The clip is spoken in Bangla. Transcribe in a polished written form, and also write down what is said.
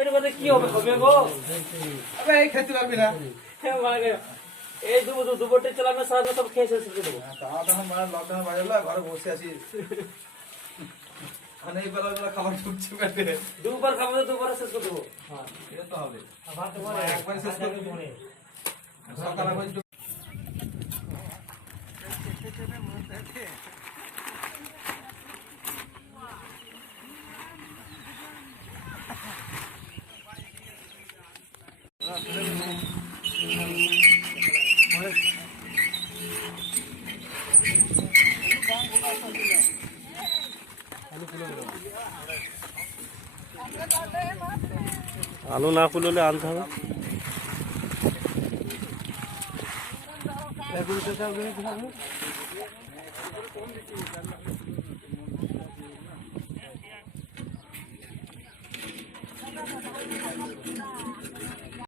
এর মধ্যে কি হবে হবে গো? আবে এই খেতে পারবি না। মানে এই দুপুরটা চালানো সারা সব খেয়ে শেষ করে দেবো। তাও তখন মানে লকডাউন বাজলো ঘরে বসে আছি। মানে এই বেলা খাবার ঢুকছে পেটে। দুবার খাবো তো দুবারে শেষ করে দেবো। হ্যাঁ এটা তো হবে। আবার তোমার একবার শেষ করে দেবো। সকালে আবার আলু না ফুললে আনতে হবে।